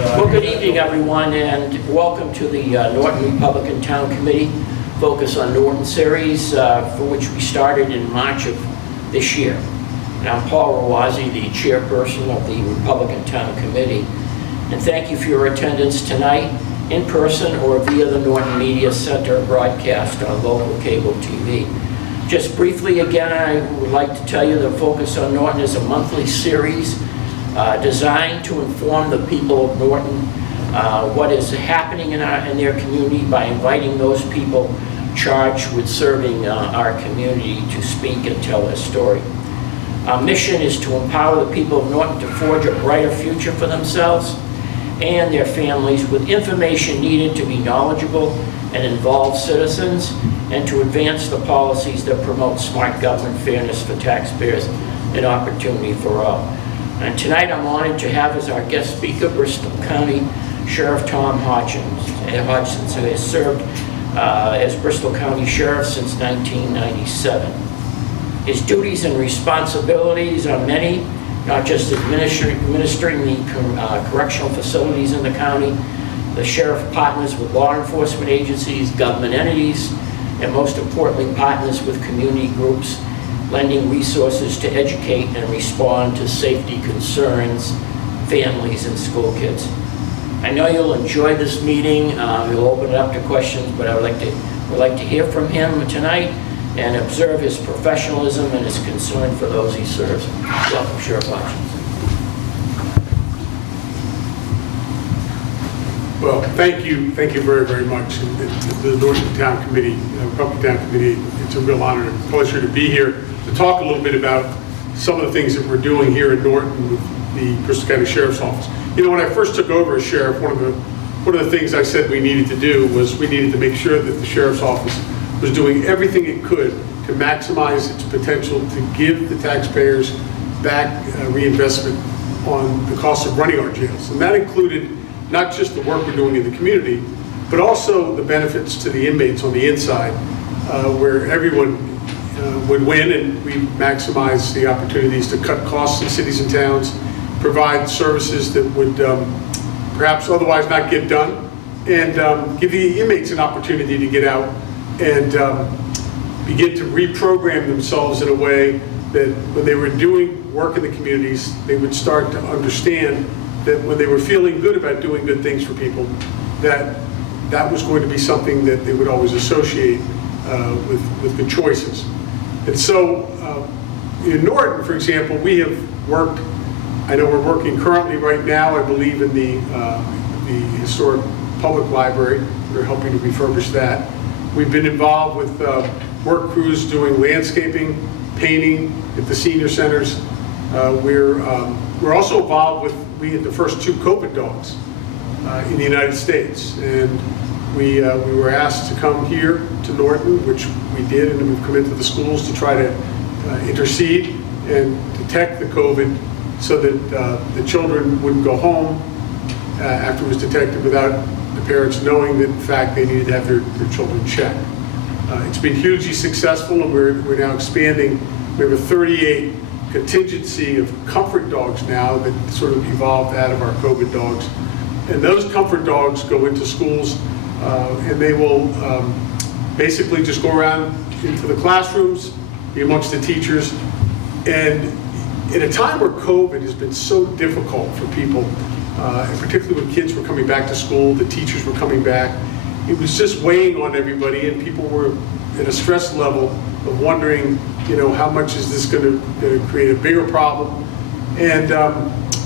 Well, good evening, everyone, and welcome to the Norton Republican Town Committee Focus on Norton series, for which we started in March of this year. And I'm Paul Rawazzi, the chairperson of the Republican Town Committee. And thank you for your attendance tonight, in person or via the Norton Media Center broadcast on local cable TV. Just briefly again, I would like to tell you that Focus on Norton is a monthly series designed to inform the people of Norton what is happening in their community by inviting those people charged with serving our community to speak and tell their story. Our mission is to empower the people of Norton to forge a brighter future for themselves and their families with information needed to be knowledgeable and involved citizens, and to advance the policies that promote smart government, fairness for taxpayers, and opportunity for all. And tonight I'm honored to have as our guest speaker Bristol County Sheriff Tom Hodgson, who has served as Bristol County Sheriff since 1997. His duties and responsibilities are many, not just administering the correctional facilities in the county. The sheriff partners with law enforcement agencies, government entities, and most importantly, partners with community groups, lending resources to educate and respond to safety concerns, families, and school kids. I know you'll enjoy this meeting. We'll open it up to questions, but I would like to hear from him tonight and observe his professionalism and his concern for those he serves. Welcome, Sheriff Hodgson. Well, thank you very, very much. The Norton Town Committee, Republican Town Committee, it's a real honor and pleasure to be here to talk a little bit about some of the things that we're doing here in Norton with the Bristol County Sheriff's Office. You know, when I first took over as sheriff, one of the things I said we needed to do was we needed to make sure that the Sheriff's Office was doing everything it could to maximize its potential to give the taxpayers back reinvestment on the cost of running our jails. And that included not just the work we're doing in the community, but also the benefits to the inmates on the inside, where everyone would win, and we maximize the opportunities to cut costs in cities and towns, provide services that would perhaps otherwise not get done, and give the inmates an opportunity to get out and begin to reprogram themselves in a way that when they were doing work in the communities, they would start to understand that when they were feeling good about doing good things for people, that was going to be something that they would always associate with good choices. And so in Norton, for example, we have worked, I know we're working currently right now, I believe, in the historic public library. We're helping to refurbish that. We've been involved with work crews doing landscaping, painting at the senior centers. We're also involved with, we had the first 2 COVID dogs in the United States, and we were asked to come here to Norton, which we did, and we've come into the schools to try to intercede and detect the COVID so that the children wouldn't go home after it was detected without the parents knowing that in fact they needed to have their children checked. It's been hugely successful, and we're now expanding. We have a 38 contingency of comfort dogs now that sort of evolved out of our COVID dogs. And those comfort dogs go into schools and they will basically just go around into the classrooms, be amongst the teachers. And at a time where COVID has been so difficult for people, and particularly when kids were coming back to school, the teachers were coming back, it was just weighing on everybody, and people were at a stress level of wondering, you know, how much is this going to create a bigger problem? And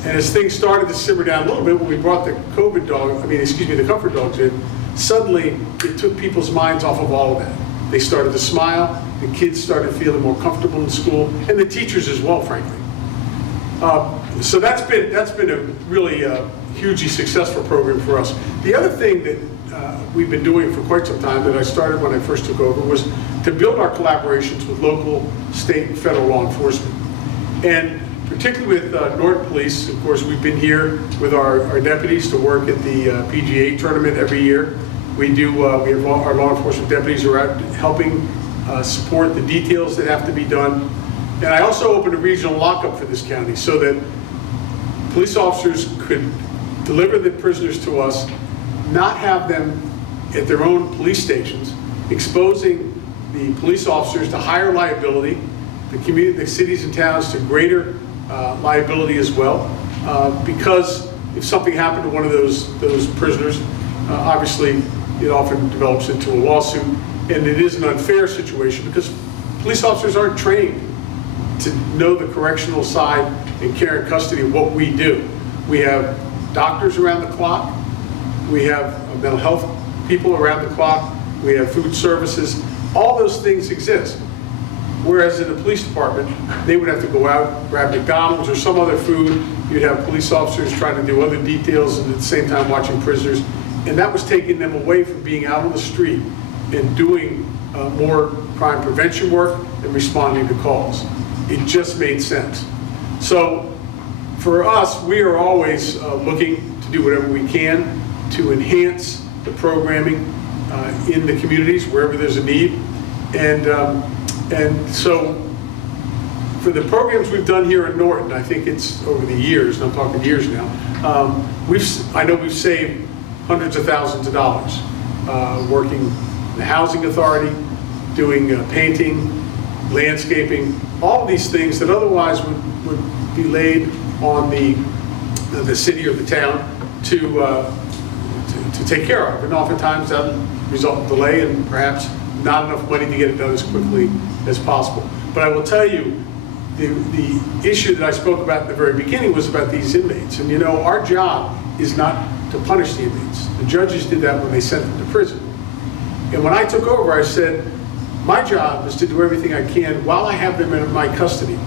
as things started to simmer down a little bit, when we brought the the comfort dogs in, suddenly it took people's minds off of all of that. They started to smile, the kids started feeling more comfortable in school, and the teachers as well, frankly. So that's been a really hugely successful program for us. The other thing that we've been doing for quite some time, that I started when I first took over, was to build our collaborations with local, state, and federal law enforcement. And particularly with Norton Police, of course, we've been here with our deputies to work at the PGA tournament every year. We have our law enforcement deputies who are out helping support the details that have to be done. And I also opened a regional lockup for this county so that police officers could deliver the prisoners to us, not have them at their own police stations, exposing the police officers to higher liability, the cities and towns to greater liability as well, because if something happened to one of those prisoners, obviously it often develops into a lawsuit, and it is an unfair situation because police officers aren't trained to know the correctional side and care and custody of what we do. We have doctors around the clock, we have mental health people around the clock, we have food services, all those things exist. Whereas in the police department, they would have to go out, grab McDonald's or some other food. You'd have police officers trying to do other details and at the same time watching prisoners. And that was taking them away from being out on the street and doing more crime prevention work and responding to calls. It just made sense. So for us, we are always looking to do whatever we can to enhance the programming in the communities wherever there's a need. And so for the programs we've done here in Norton, I think it's over the years, and I'm talking years now, I know we've saved hundreds of thousands of dollars working in the housing authority, doing painting, landscaping, all these things that otherwise would be laid on the city or the town to take care of. And oftentimes that result in delay and perhaps not enough money to get it done as quickly as possible. But I will tell you, the issue that I spoke about in the very beginning was about these inmates. And you know, our job is not to punish the inmates. The judges did that when they sent them to prison. And when I took over, I said, my job is to do everything I can while I have them in my custody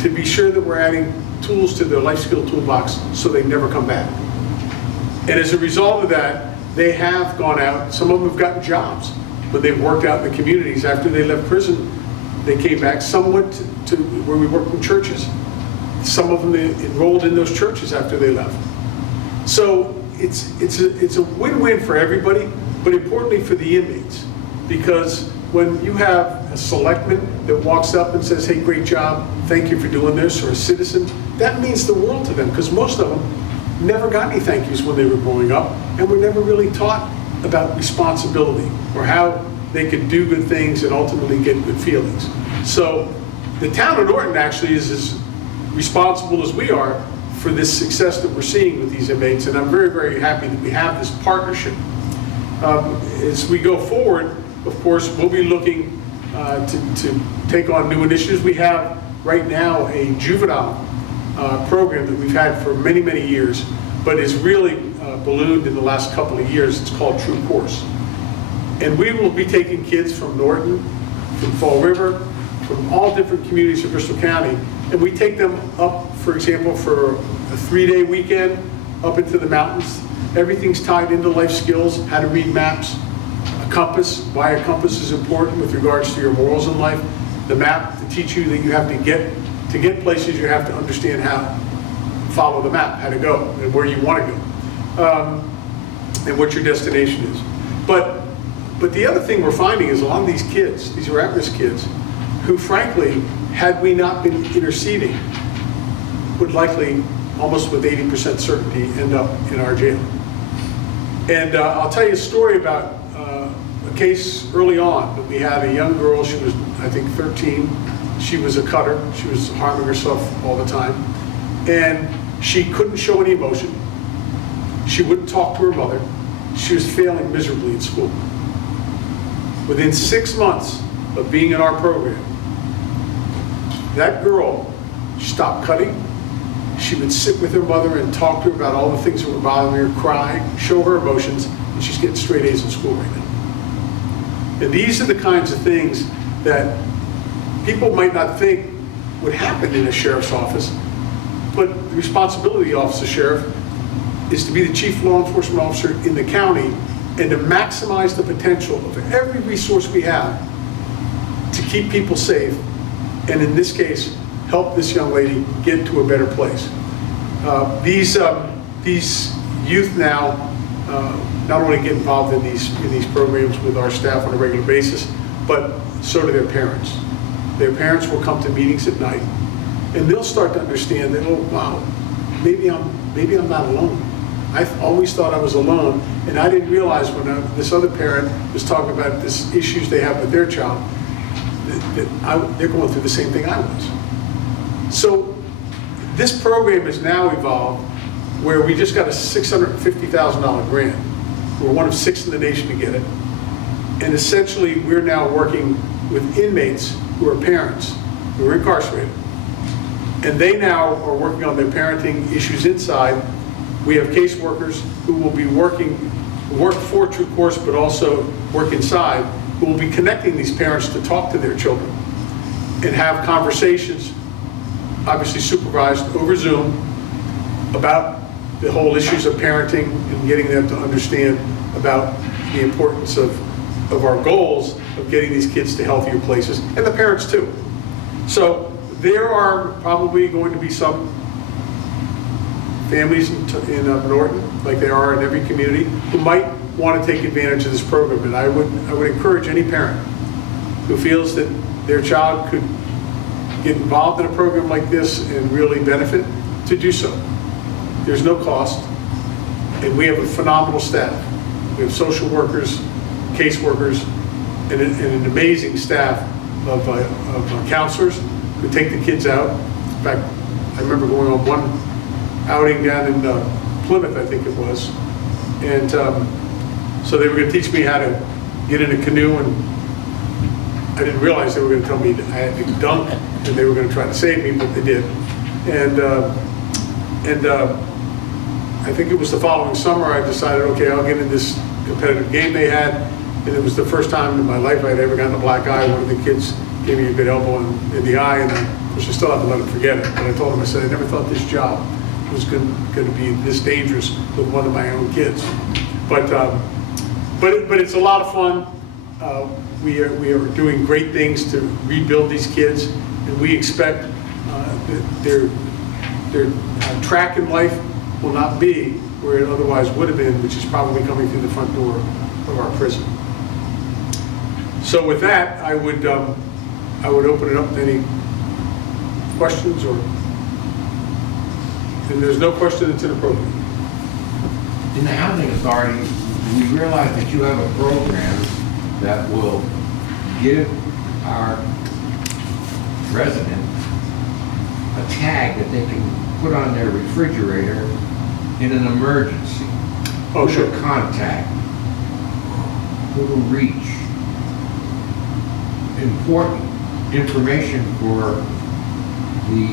to be sure that we're adding tools to their life skill toolbox so they never come back. And as a result of that, they have gone out, some of them have gotten jobs, but they've worked out in the communities. After they left prison, they came back. Some went to where we worked in churches. Some of them they enrolled in those churches after they left. So it's a win-win for everybody, but importantly for the inmates, because when you have a selectman that walks up and says, hey, great job, thank you for doing this, or a citizen, that means the world to them, because most of them never got any thank yous when they were growing up, and were never really taught about responsibility or how they could do good things and ultimately get good feelings. So the town of Norton actually is as responsible as we are for this success that we're seeing with these inmates, and I'm very, very happy that we have this partnership. As we go forward, of course, we'll be looking to take on new initiatives. We have right now a juvenile program that we've had for many, many years, but is really ballooned in the last couple of years. It's called True Course. And we will be taking kids from Norton, from Fall River, from all different communities of Bristol County, and we take them up, for example, for a 3-day weekend up into the mountains. Everything's tied into life skills, how to read maps, a compass, why a compass is important with regards to your morals in life, the map to teach you that you have to get places, you have to understand how to follow the map, how to go, and where you want to go, and what your destination is. But the other thing we're finding is a lot of these kids, these are at-risk kids, who frankly, had we not been interceding, would likely, almost with 80% certainty, end up in our jail. And I'll tell you a story about a case early on that we had. A young girl, she was, I think, 13. She was a cutter. She was harming herself all the time. And she couldn't show any emotion. She wouldn't talk to her mother. She was failing miserably in school. Within 6 months of being in our program, that girl stopped cutting. She would sit with her mother and talk to her about all the things that were bothering her, cry, show her emotions, and she's getting straight A's in school right now. And these are the kinds of things that people might not think would happen in a sheriff's office, but the responsibility of the office of sheriff is to be the chief law enforcement officer in the county and to maximize the potential of every resource we have to keep people safe, and in this case, help this young lady get to a better place. These youth now not only get involved in these programs with our staff on a regular basis, but so do their parents. Their parents will come to meetings at night, and they'll start to understand that, oh wow, maybe I'm not alone. I always thought I was alone, and I didn't realize when this other parent was talking about this issues they have with their child, that they're going through the same thing I was. So this program has now evolved where we just got a $650,000 grant. We're one of 6 in the nation to get it. And essentially, we're now working with inmates who are parents who are incarcerated. And they now are working on their parenting issues inside. We have caseworkers who will be work for True Course, but also work inside, who will be connecting these parents to talk to their children and have conversations, obviously supervised over Zoom, about the whole issues of parenting and getting them to understand about the importance of our goals of getting these kids to healthier places, and the parents too. So there are probably going to be some families in Norton, like there are in every community, who might want to take advantage of this program. And I would encourage any parent who feels that their child could get involved in a program like this and really benefit to do so. There's no cost, and we have a phenomenal staff. We have social workers, caseworkers, and an amazing staff of counselors who take the kids out. In fact, I remember going on one outing down in Plymouth, I think it was, and so they were going to teach me how to get in a canoe, and I didn't realize they were going to tell me I had to dunk, and they were going to try to save me, but they did. And I think it was the following summer I decided, okay, I'll get in this competitive game they had, and it was the first time in my life I'd ever gotten a black eye. One of the kids gave me a good elbow in the eye, and of course I still have to let him forget it. But I told him, I said, I never thought this job was going to be this dangerous with one of my own kids. But it's a lot of fun. We are doing great things to rebuild these kids, and we expect that their track in life will not be where it otherwise would have been, which is probably coming through the front door of our prison. So with that, I would open it up to any questions, and there's no question that's inappropriate. In the Housing Authority, we realize that you have a program that will give our residents a tag that they can put on their refrigerator in an emergency. Oh, Who sure. to contact, who to reach. Important information for the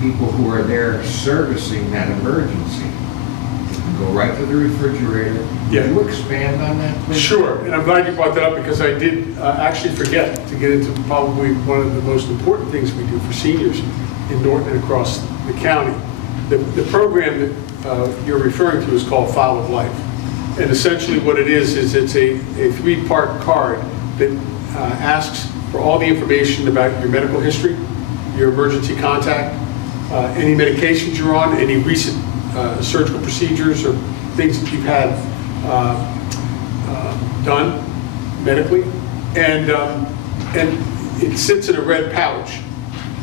people who are there servicing that emergency. You can go right to the refrigerator. Yeah. Can you expand on that, please? Sure, and I'm glad you brought that up because I did actually forget to get into probably one of the most important things we do for seniors in Norton and across the county. The program that you're referring to is called File of Life. And essentially what it is it's a 3-part card that asks for all the information about your medical history, your emergency contact, any medications you're on, any recent surgical procedures or things that you've had done medically, and it sits in a red pouch.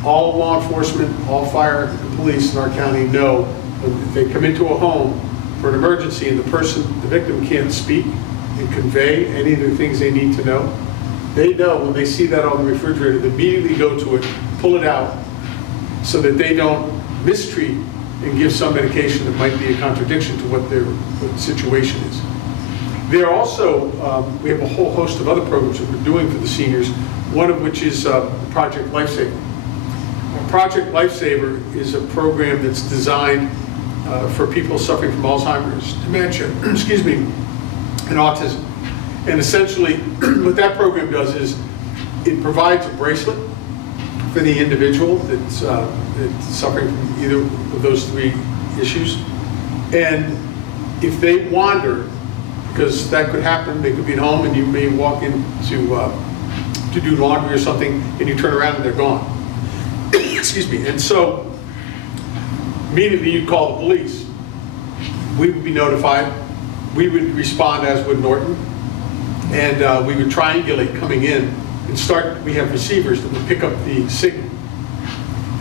All law enforcement, all fire and police in our county know when they come into a home for an emergency and the victim can't speak and convey any of the things they need to know. They know when they see that on the refrigerator, they immediately go to it, pull it out, so that they don't mistreat and give some medication that might be a contradiction to what the situation is. There are also, we have a whole host of other programs that we're doing for the seniors, one of which is Project Lifesaver. Project Lifesaver is a program that's designed for people suffering from Alzheimer's, dementia, excuse me, and autism. And essentially, what that program does is it provides a bracelet for the individual that's suffering from either of those 3 issues. And if they wander, because that could happen, they could be at home and you may walk in to do laundry or something and you turn around and they're gone. Excuse me. And so immediately you'd call the police. We would be notified. We would respond as would Norton. And we would triangulate coming in and we have receivers that would pick up the signal.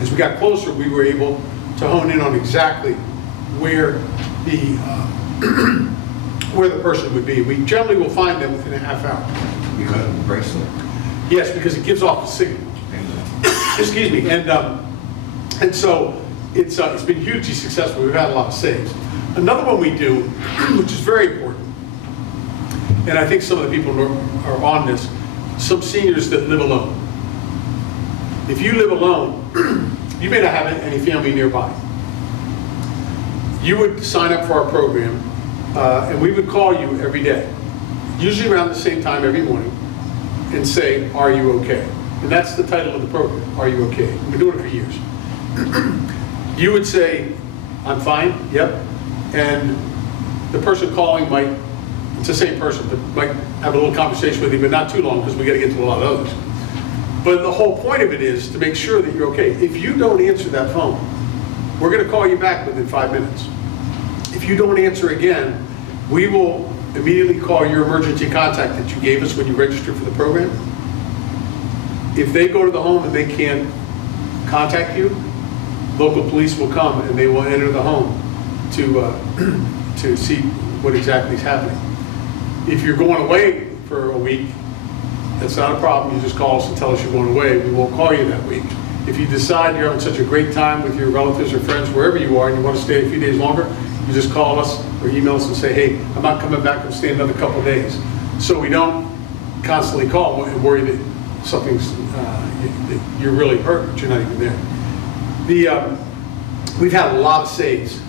As we got closer, we were able to hone in on exactly where the where the person would be. We generally will find them within a half hour. Because of the bracelet. Yes, because it gives off a signal. Excuse me. And so it's been hugely successful. We've had a lot of saves. Another one we do, which is very important, and I think some of the people are on this, some seniors that live alone. If you live alone, you may not have any family nearby. You would sign up for our program, and we would call you every day, usually around the same time every morning, and say, "Are you okay?" And that's the title of the program, "Are you okay?" We've been doing it for years. You would say, "I'm fine, yep." And the person calling might, it's the same person, but might have a little conversation with you, but not too long, because we got to get to a lot of others. But the whole point of it is to make sure that you're okay. If you don't answer that phone, we're going to call you back within 5 minutes. If you don't answer again, we will immediately call your emergency contact that you gave us when you registered for the program. If they go to the home and they can't contact you, local police will come and they will enter the home to see what exactly is happening. If you're going away for a week, that's not a problem. You just call us and tell us you're going away. We won't call you that week. If you decide you're having such a great time with your relatives or friends, wherever you are, and you want to stay a few days longer, you just call us or email us and say, "Hey, I'm not coming back, I'm staying another couple of days." So we don't constantly call and worry that something's, that you're really hurt, but you're not even there. We've had a lot of saves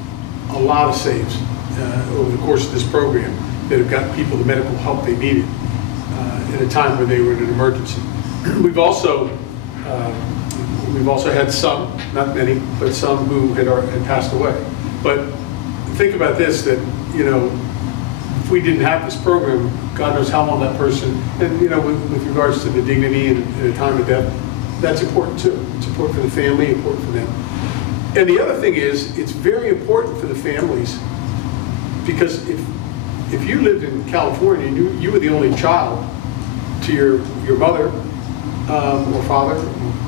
over the course of this program that have got people the medical help they needed at a time where they were in an emergency. We've also had some, not many, but some who had passed away. But think about this, that, you know, if we didn't have this program, God knows how long that person, and, you know, with regards to the dignity and the time of death, that's important too. It's important for the family, important for them. And the other thing is, it's very important for the families, because if you lived in California and you were the only child to your mother or father,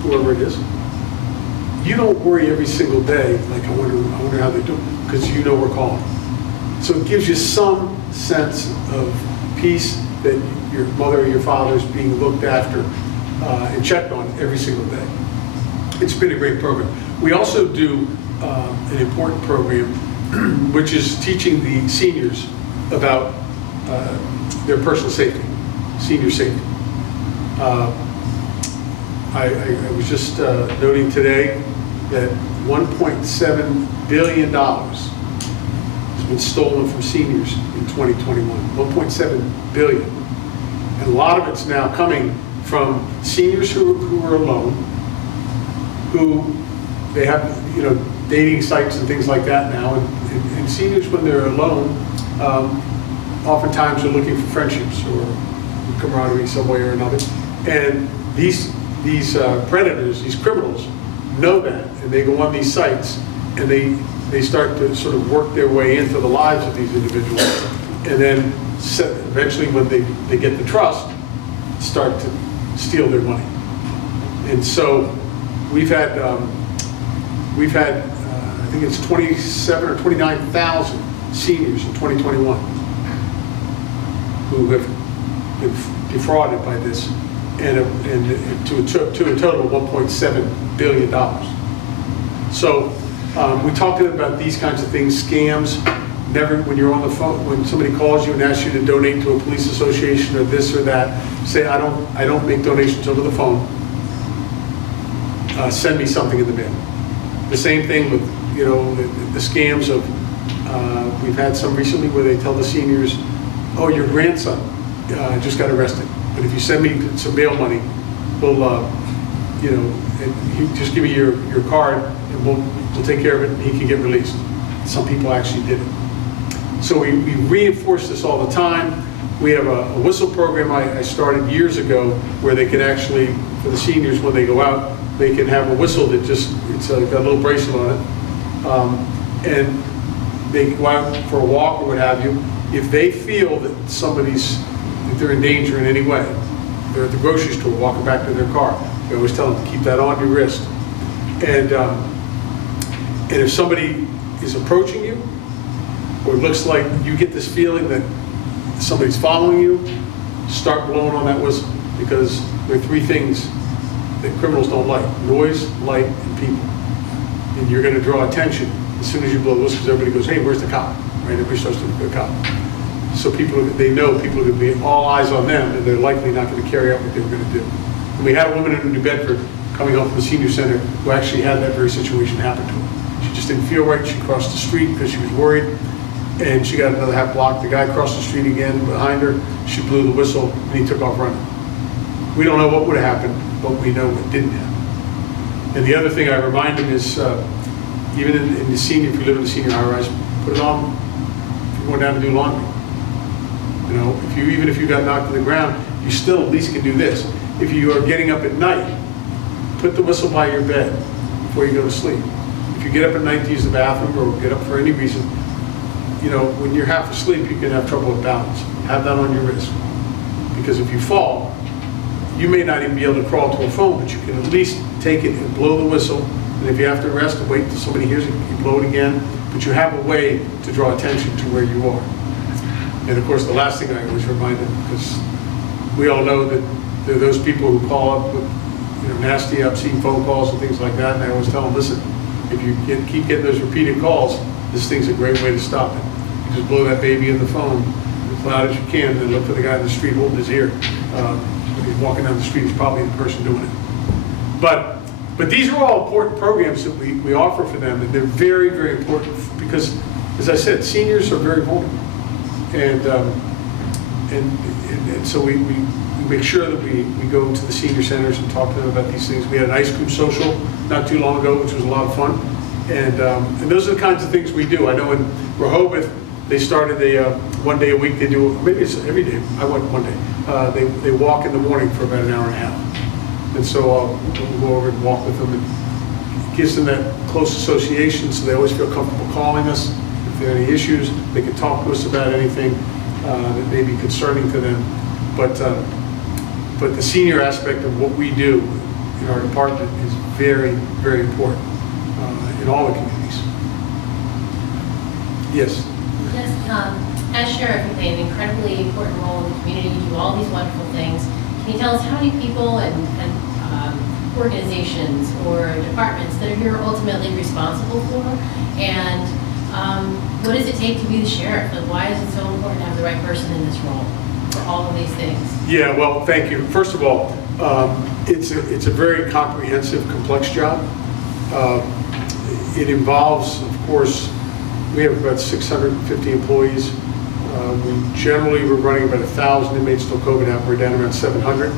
whoever it is, you don't worry every single day, like, I wonder how they're doing, because you know we're calling. So it gives you some sense of peace that your mother or your father is being looked after and checked on every single day. It's been a great program. We also do an important program, which is teaching the seniors about their personal safety, senior safety. I was just noting today that $1.7 billion has been stolen from seniors in 2021. 1.7 billion. And a lot of it's now coming from seniors who are alone, who they have, you know, dating sites and things like that now. And seniors, when they're alone, oftentimes are looking for friendships or camaraderie some way or another. And these predators, these criminals, know that, and they go on these sites, and they start to sort of work their way into the lives of these individuals, and then eventually, when they get the trust, start to steal their money. And so we've had I think it's 27 or 29,000 seniors in 2021 who have been defrauded by this, and to a total of $1.7 billion. So we talked to them about these kinds of things, scams. Never, when you're on the phone, when somebody calls you and asks you to donate to a police association or this or that, say, I don't make donations over the phone. Send me something in the mail. The same thing with, you know, the scams of, we've had some recently where they tell the seniors, "Oh, your grandson just got arrested, but if you send me some bail money, we'll, you know, and you just give me your card and we'll take care of it and he can get released." Some people actually did it. So we reinforce this all the time. We have a whistle program I started years ago where they can actually, for the seniors, when they go out, they can have a whistle that just, it's got a little bracelet on it. And they go out for a walk or what have you. If they feel that that they're in danger in any way, they're at the grocery store walking back to their car, we always tell them to keep that on your wrist. And if somebody is approaching you, or it looks like you get this feeling that somebody's following you, start blowing on that whistle, because there are three things that criminals don't like: noise, light, and people. And you're going to draw attention as soon as you blow the whistle, because everybody goes, hey, where's the cop? Right? Everybody starts to look for the cop. So they know people are going to be all eyes on them, and they're likely not going to carry out what they were going to do. And we had a woman in New Bedford coming home from the senior center who actually had that very situation happen to her. She just didn't feel right. She crossed the street because she was worried, and she got another half block. The guy crossed the street again behind her. She blew the whistle, and he took off running. We don't know what would have happened, but we know what didn't happen. And the other thing I remind them is, even in the senior, if you live in the senior high-rise, put it on if you're going down to do laundry. You know, even if you got knocked to the ground, you still at least can do this. If you are getting up at night, put the whistle by your bed before you go to sleep. If you get up at night to use the bathroom or get up for any reason, you know, when you're half asleep, you can have trouble with balance. Have that on your wrist. Because if you fall, you may not even be able to crawl to a phone, but you can at least take it and blow the whistle. And if you have to rest and wait until somebody hears it, you blow it again. But you have a way to draw attention to where you are. And of course, the last thing I always remind them, because we all know that there are those people who call up with, you know, nasty, obscene phone calls and things like that. And I always tell them, listen, if you keep getting those repeated calls, this thing's a great way to stop it. You just blow that baby in the phone as loud as you can, and then look for the guy in the street holding his ear. When he's walking down the street, he's probably the person doing it. But these are all important programs that we offer for them, and they're very, very important because, as I said, seniors are very vulnerable. And so we make sure that we go to the senior centers and talk to them about these things. We had an ice cream social not too long ago, which was a lot of fun. And those are the kinds of things we do. I know in Rehoboth, they started one day a week, they do, maybe it's every day, I went one day. They walk in the morning for about an hour and a half. And so we'll go over and walk with them. And it gives them that close association, so they always feel comfortable calling us. If there are any issues, they can talk to us about anything that may be concerning to them. But the senior aspect of what we do in our department is very, very important in all the communities. Yes? Yes, as sheriff, you play an incredibly important role in the community. You do all these wonderful things. Can you tell us how many people and organizations or departments that you're ultimately responsible for? And what does it take to be the sheriff? Like, why is it so important to have the right person in this role for all of these things? Yeah, well, thank you. First of all, it's a very comprehensive, complex job. It involves, of course, we have about 650 employees. We're running about 1,000 inmates till COVID happened. We're down around 700.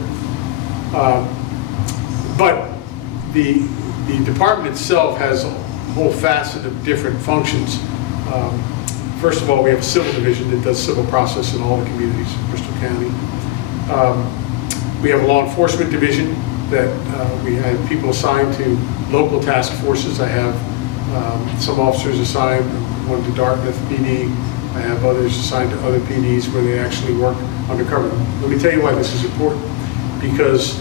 But the department itself has a whole facet of different functions. First of all, we have a civil division that does civil process in all the communities in Bristol County. We have a law enforcement division that we have people assigned to local task forces. I have some officers assigned, one to Dartmouth PD. I have others assigned to other PDs where they actually work undercover. Let me tell you why this is important. Because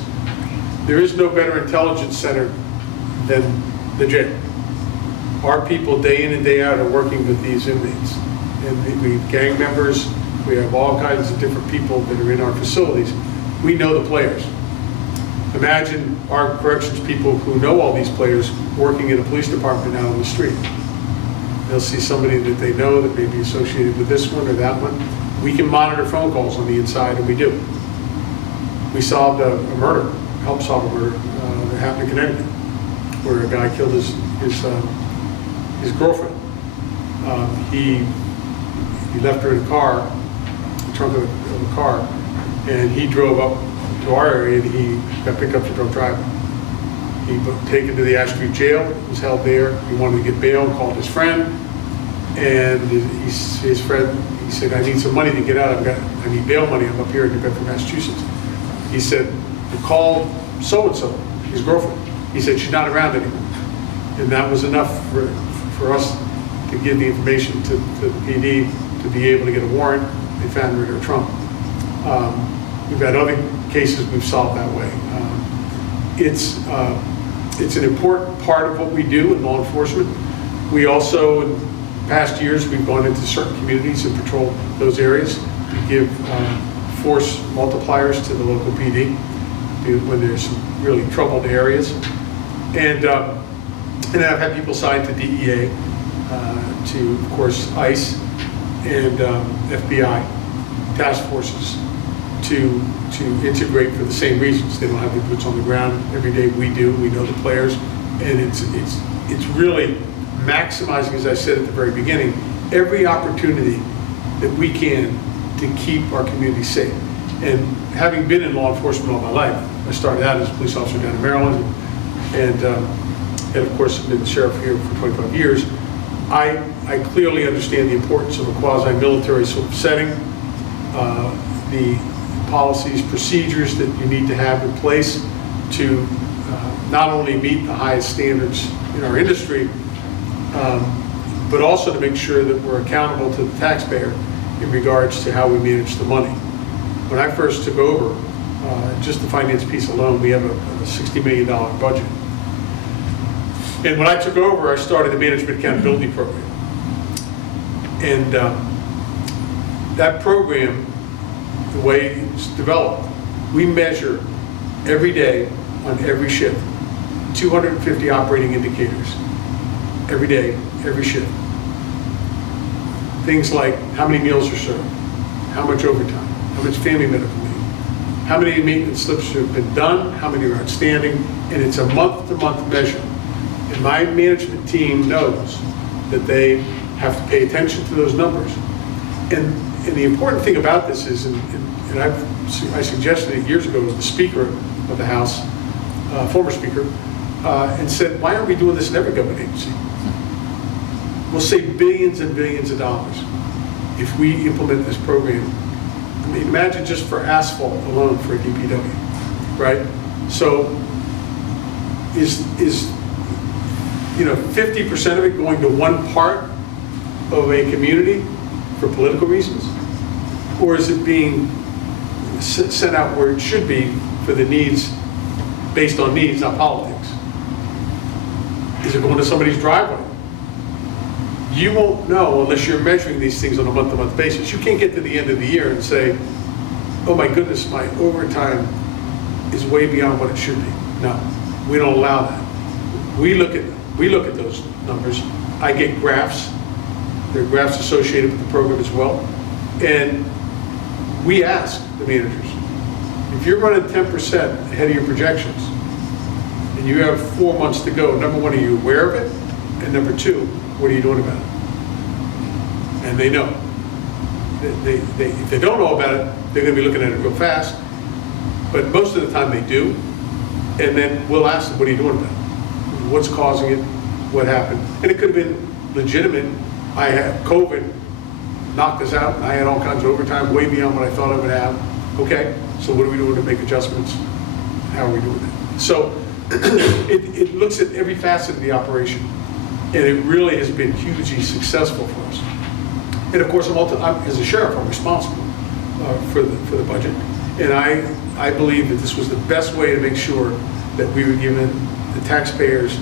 there is no better intelligence center than the jail. Our people day in and day out are working with these inmates. And we have gang members, we have all kinds of different people that are in our facilities. We know the players. Imagine our corrections people who know all these players working in a police department out on the street. They'll see somebody that they know that may be associated with this one or that one. We can monitor phone calls on the inside, and we do. We solved a murder, helped solve a murder that happened in Connecticut, where a guy killed his girlfriend. He left her in the car, the trunk of the car, and he drove up to our area, and he got picked up for drunk driving. He was taken to the Ash Street jail, was held there. He wanted to get bail, called his friend, and his friend, he said, I need some money to get out. I need bail money. I'm up here in New Bedford, Massachusetts. He said, call so-and-so, his girlfriend. He said, she's not around anymore. And that was enough for us to give the information to the PD to be able to get a warrant. They found her in her trunk. We've had other cases we've solved that way. It's an important part of what we do in law enforcement. We also, past years, we've gone into certain communities and patrolled those areas to give force multipliers to the local PD when there's really troubled areas. And then I've had people signed to DEA, to, of course, ICE and FBI task forces to integrate for the same reasons. They don't have the boots on the ground every day. We do. We know the players, and it's really maximizing, as I said at the very beginning, every opportunity that we can to keep our community safe. And having been in law enforcement all my life, I started out as a police officer down in Maryland, and of course been the sheriff here for 25 years. I clearly understand the importance of a quasi-military sort of setting, the policies, procedures that you need to have in place to not only meet the highest standards in our industry, but also to make sure that we're accountable to the taxpayer in regards to how we manage the money. When I first took over, just the finance piece alone, we have a $60 million budget. And when I took over, I started the Management Accountability Program. And that program, the way it's developed, we measure every day on every shift, 250 operating indicators, every day, every shift. Things like how many meals are served, how much overtime, how much family medical leave, how many maintenance slips have been done, how many are outstanding, and it's a month-to-month measure. And my management team knows that they have to pay attention to those numbers. And the important thing about this is, and I suggested it years ago to the Speaker of the House, former Speaker, and said, why aren't we doing this in every government agency? We'll save billions and billions of dollars if we implement this program. I mean, imagine just for asphalt alone for a DPW, right? So is 50% of it going to one part of a community for political reasons? Or is it being sent out where it should be for the needs, based on needs, not politics? Is it going to somebody's driveway? You won't know unless you're measuring these things on a month-to-month basis. You can't get to the end of the year and say, oh my goodness, my overtime is way beyond what it should be. No, we don't allow that. We look at those numbers. I get graphs. There are graphs associated with the program as well. And we ask the managers, if you're running 10% ahead of your projections and you have 4 months to go, number one, are you aware of it? And number two, what are you doing about it? And they know. If they don't know about it, they're going to be looking at it real fast. But most of the time they do. And then we'll ask them, what are you doing about it? What's causing it? What happened? And it could have been legitimate. I had COVID, knocked us out, and I had all kinds of overtime, way beyond what I thought I would have. Okay, so what are we doing to make adjustments? How are we doing that? So it looks at every facet of the operation, and it really has been hugely successful for us. And of course, as a sheriff, I'm responsible for the budget, and I believe that this was the best way to make sure that we were giving the taxpayers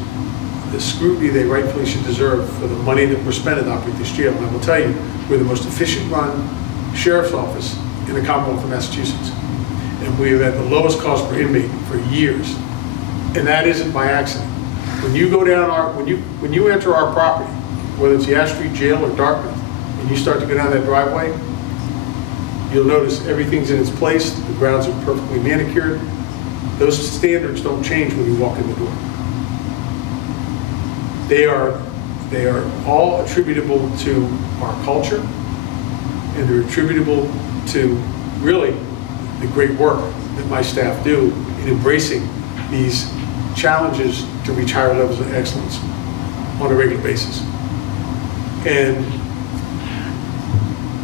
the scrutiny they rightfully should deserve for the money that we're spending to operate this jail. And I will tell you, we're the most efficient run sheriff's office in the Commonwealth of Massachusetts. And we've had the lowest cost per inmate for years. And that isn't by accident. When you go down when you enter our property, whether it's the Ash Street Jail or Dartmouth, and you start to go down that driveway, you'll notice everything's in its place, the grounds are perfectly manicured. Those standards don't change when you walk in the door. They are all attributable to our culture, and they're attributable to really the great work that my staff do in embracing these challenges to reach higher levels of excellence on a regular basis. And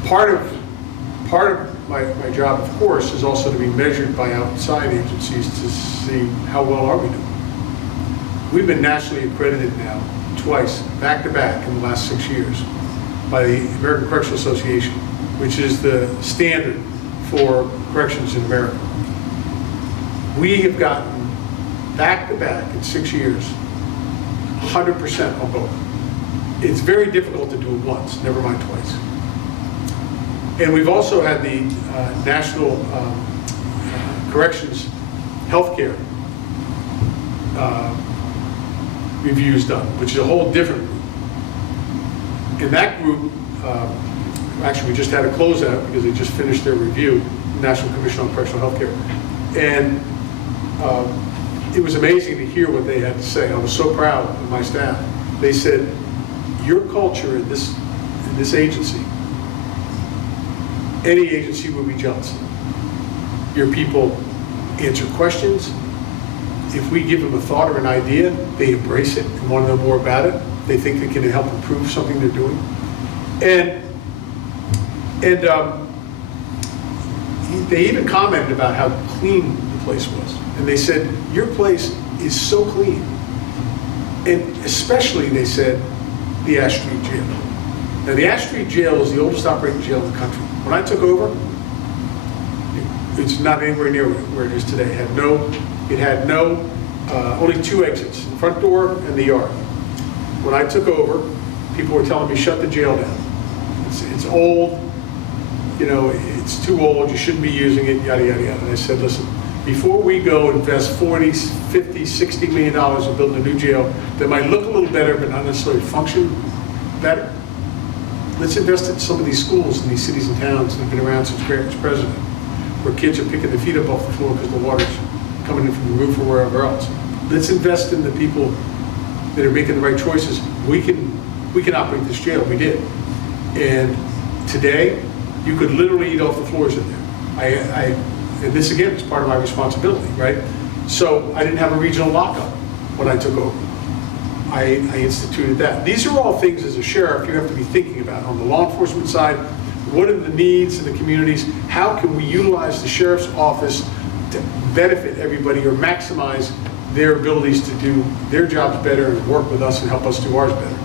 part of my job, of course, is also to be measured by outside agencies to see how well are we doing. We've been nationally accredited now twice, back to back, in the last 6 years by the American Correctional Association, which is the standard for corrections in America. We have gotten back to back in 6 years, 100% on both. it's very difficult to do it once, never mind twice. And we've also had the National Corrections Healthcare reviews done, which is a whole different group. In that group, actually we just had a closeout because they just finished their review, National Commission on Correctional Healthcare. And it was amazing to hear what they had to say. I was so proud of my staff. They said, your culture in this agency, any agency would be jealous. Your people answer questions. If we give them a thought or an idea, they embrace it and want to know more about it. They think it can help improve something they're doing. And they even commented about how clean the place was. And they said, your place is so clean. And especially, they said, the Ash Street Jail. Now, the Ash Street Jail is the oldest operating jail in the country. When I took over, it's not anywhere near where it is today. It had only 2 exits, the front door and the yard. When I took over, people were telling me, shut the jail down. It's old, it's too old, you shouldn't be using it, yada, yada, yada. And I said, listen, before we go invest $40, $50, $60 million in building a new jail that might look a little better but not necessarily function better, let's invest in some of these schools in these cities and towns that have been around since Grant was president, where kids are picking their feet up off the floor because the water's coming in from the roof or wherever else. Let's invest in the people that are making the right choices. We can operate this jail. We did. And today, you could literally eat off the floors in there. And this again is part of my responsibility, right? So I didn't have a regional lockup when I took over. I instituted that. These are all things as a sheriff you have to be thinking about. On the law enforcement side, what are the needs in the communities? How can we utilize the sheriff's office to benefit everybody or maximize their abilities to do their jobs better and work with us and help us do ours better?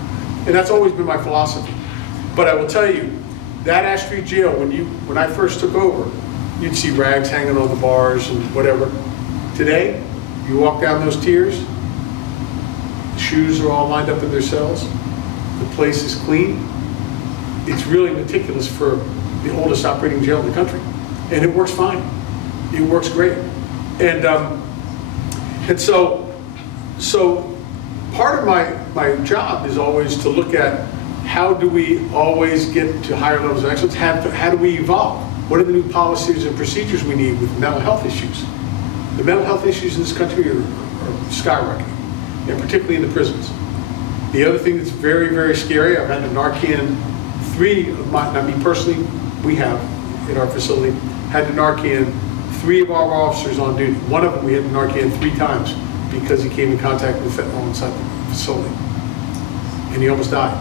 And that's always been my philosophy. But I will tell you, that Ash Street Jail, when I first took over, you'd see rags hanging on the bars and whatever. Today, you walk down those tiers, the shoes are all lined up in their cells, the place is clean. It's really meticulous for the oldest operating jail in the country. And it works fine. It works great. And so part of my job is always to look at how do we always get to higher levels of excellence? How do we evolve? What are the new policies and procedures we need with mental health issues? The mental health issues in this country are skyrocketing, and particularly in the prisons. The other thing that's very, very scary, I've had to Narcan not me personally, we have in our facility, had to Narcan 3 of our officers on duty. One of them we had to Narcan 3 times because he came in contact with fentanyl inside the facility. And he almost died.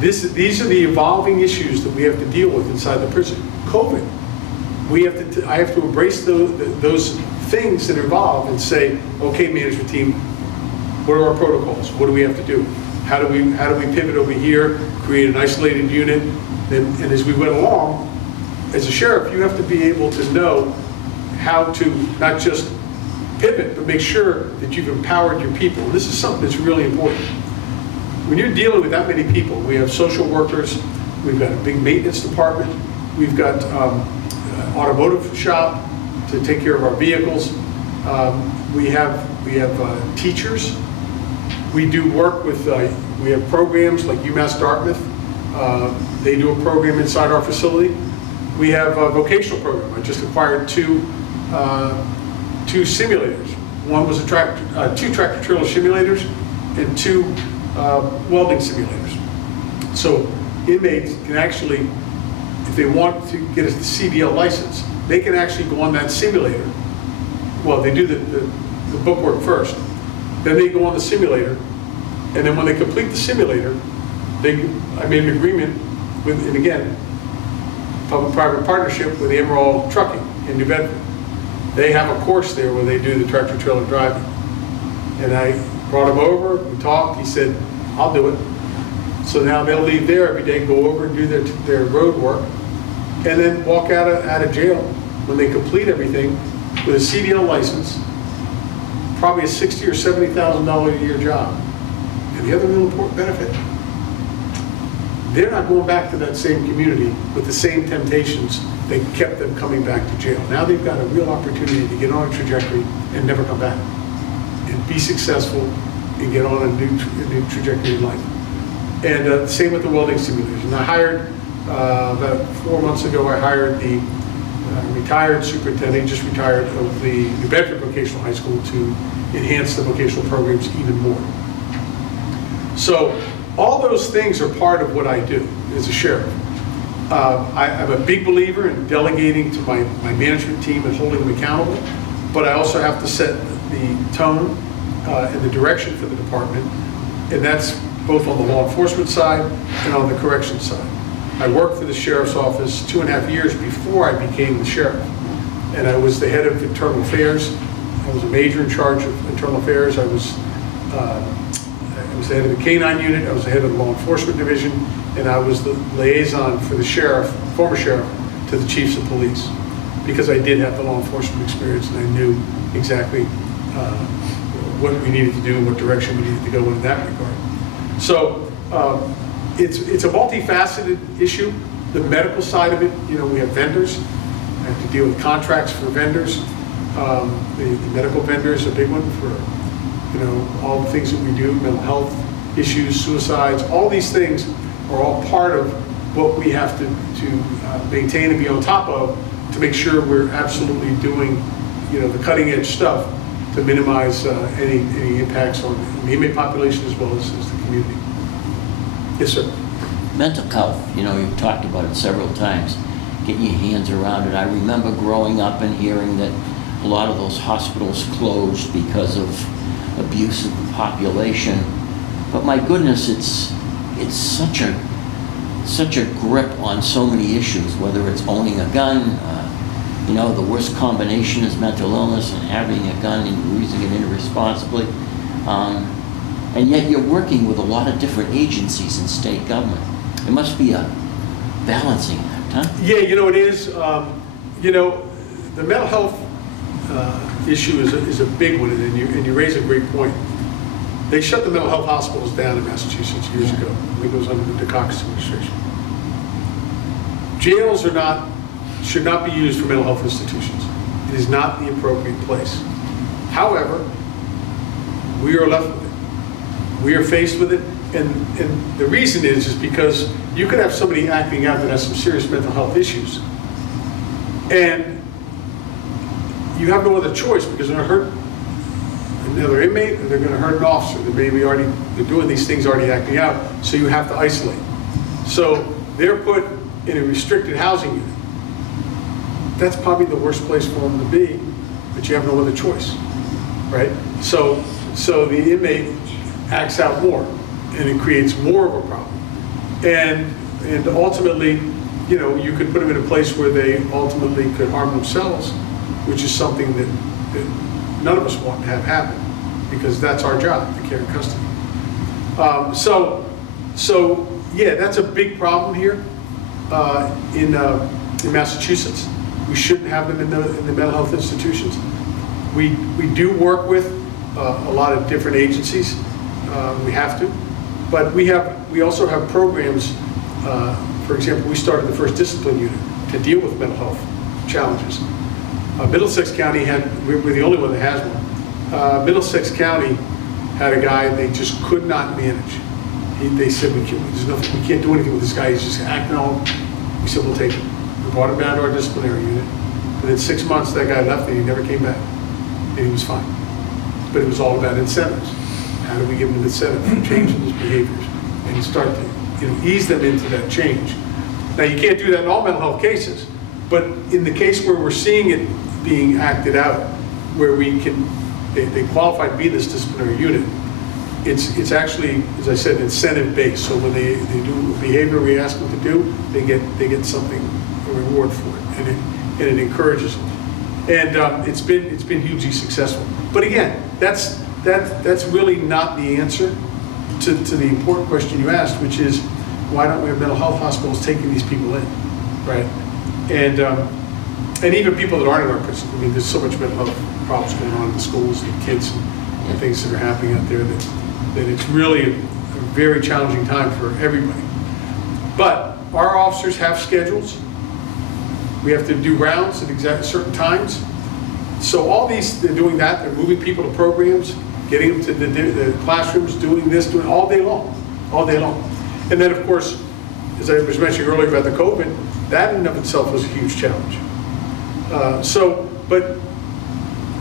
These are the evolving issues that we have to deal with inside the prison. COVID. I have to embrace those things that evolve and say, okay, management team, what are our protocols? What do we have to do? How do we pivot over here, create an isolated unit? And as we went along, as a sheriff, you have to be able to know how to not just pivot, but make sure that you've empowered your people. And this is something that's really important. When you're dealing with that many people, we have social workers, we've got a big maintenance department, we've got automotive shop to take care of our vehicles. We have teachers. We do work with, we have programs like UMass Dartmouth. They do a program inside our facility. We have a vocational program. I just acquired two simulators. One was 2 tractor trailer simulators and 2 welding simulators. So inmates can actually, if they want to get a CDL license, they can actually go on that simulator. Well, they do the bookwork first. Then they go on the simulator, and then when they complete the simulator, I made an agreement with, and again, public-private partnership with Emerald Trucking in New Bedford. They have a course there where they do the tractor trailer driving. And I brought him over, we talked, he said, I'll do it. So now they'll leave there every day, go over and do their road work, and then walk out of jail when they complete everything with a CDL license, probably a $60,000 or $70,000 a year job. And the other real important benefit, they're not going back to that same community with the same temptations that kept them coming back to jail. Now they've got a real opportunity to get on a trajectory and never come back, and be successful and get on a new trajectory in life. And same with the welding simulators. And I hired, about 4 months ago, I hired the retired superintendent, just retired, of the New Bedford Vocational High School to enhance the vocational programs even more. So all those things are part of what I do as a sheriff. I'm a big believer in delegating to my management team and holding them accountable, but I also have to set the tone and the direction for the department, and that's both on the law enforcement side and on the corrections side. I worked for the sheriff's office 2.5 years before I became the sheriff, and I was the head of internal affairs. I was a major in charge of internal affairs. I was the head of the K-9 unit, I was the head of the law enforcement division, and I was the liaison for the sheriff, former sheriff, to the chiefs of police, because I did have the law enforcement experience and I knew exactly what we needed to do and what direction we needed to go in that regard. So it's a multifaceted issue. The medical side of it, we have vendors. I have to deal with contracts for vendors. The medical vendors are a big one for all the things that we do, mental health issues, suicides, all these things are all part of what we have to maintain and be on top of to make sure we're absolutely doing, the cutting edge stuff to minimize any impacts on the inmate population as well as the community. Yes, sir. Mental health, you've talked about it several times, getting your hands around it. I remember growing up and hearing that a lot of those hospitals closed because of abuse of the population. But my goodness, it's such a grip on so many issues, whether it's owning a gun, the worst combination is mental illness and having a gun and using it irresponsibly. And yet you're working with a lot of different agencies in state government. It must be a balancing act, huh? Yeah, it is. The mental health issue is a big one, and you raise a great point. They shut the mental health hospitals down in Massachusetts years ago. I think it was under the Dukakis administration. Jails should not be used for mental health institutions. It is not the appropriate place. However, we are left with it. We are faced with it, and the reason is because you could have somebody acting out that has some serious mental health issues, and you have no other choice because they're going to hurt another inmate, or they're going to hurt an officer. They're doing these things already acting out, so you have to isolate. So they're put in a restricted housing unit. That's probably the worst place for them to be, but you have no other choice, right? So the inmate acts out more, and it creates more of a problem. And ultimately, you could put them in a place where they ultimately could harm themselves, which is something that none of us want to have happen, because that's our job, to care and custody. So yeah, that's a big problem here in Massachusetts. We shouldn't have them in the mental health institutions. We do work with a lot of different agencies. We have to, but we also have programs. For example, we started the first discipline unit to deal with mental health challenges. Middlesex County we're the only one that has one. Middlesex County had a guy they just could not manage. They said, we can't do anything with this guy, he's just acting all. We said, we'll take him. We brought him down to our disciplinary unit. Within 6 months, that guy left and he never came back. And he was fine. But it was all about incentives. How do we give them an incentive for changing his behaviors? And start to ease them into that change. Now, you can't do that in all mental health cases, but in the case where we're seeing it being acted out, where they qualify to be this disciplinary unit, it's actually, as I said, incentive-based. So when they do behavior we ask them to do, they get something, a reward for it, and it encourages them. And it's been hugely successful. But again, that's really not the answer to the important question you asked, which is, why don't we have mental health hospitals taking these people in, right? And even people that aren't in our prison. I mean, there's so much mental health problems going on in the schools and kids and things that are happening out there that it's really very challenging time for everybody. But our officers have schedules. We have to do rounds at exact certain times. So all these, they're doing that, they're moving people to programs, getting them to the classrooms, doing this, doing all day long, all day long. And then, of course, as I was mentioning earlier about the COVID, that in and of itself was a huge challenge. But